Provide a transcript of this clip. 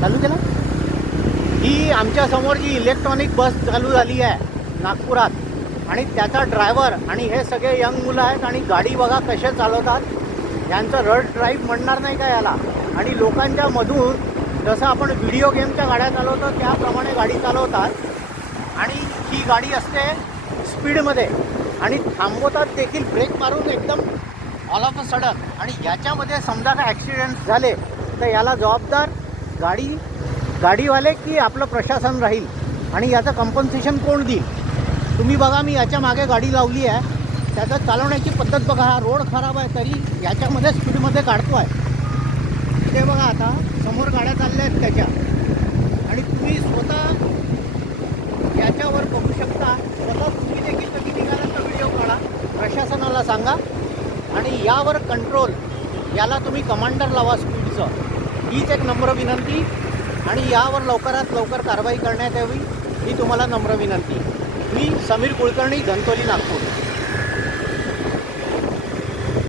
चालू केला. ही आमच्या समोर जी इलेक्ट्रॉनिक बस चालू झाली आहे नागपुरात, आणि त्याचा ड्रायव्हर आणि हे सगळे यंग मुलं आहेत आणि गाडी बघा कसे चालवतात. यांचं रश ड्राईव्ह म्हणणार नाही का याला. आणि लोकांच्या मधून जसं आपण व्हिडिओ गेमच्या गाड्या चालवतो त्याप्रमाणे गाडी चालवतात. आणि ही गाडी असते स्पीडमध्ये आणि थांबवतात देखील ब्रेक मारून एकदम ऑल ऑफ अ सडन. आणि याच्यामध्ये समजा का ॲक्सिडेंट झाले तर याला जबाबदार गाडीवाले की आपलं प्रशासन राहील. आणि याचं कंपन्सेशन कोण देईल. तुम्ही बघा, मी याच्या मागे गाडी लावली आहे, त्याचं चालवण्याची पद्धत बघा. हा रोड खराब आहे तरी याच्यामध्ये स्पीडमध्ये काढतो आहे. ते बघा आता समोर गाड्या चालल्या आहेत त्याच्या, आणि तुम्ही स्वतः याच्यावर बघू शकता. स्वतः तुम्ही देखील कधी निघाला तर व्हिडिओ काढा, प्रशासनाला सांगा आणि यावर कंट्रोल, याला तुम्ही कमांडर लावा स्पीडचं. हीच एक नम्र विनंती. आणि यावर लवकरात लवकर कारवाई करण्यात यावी ही तुम्हाला नम्र विनंती. मी समीर कुलकर्णी, धनतोली, नागपूर.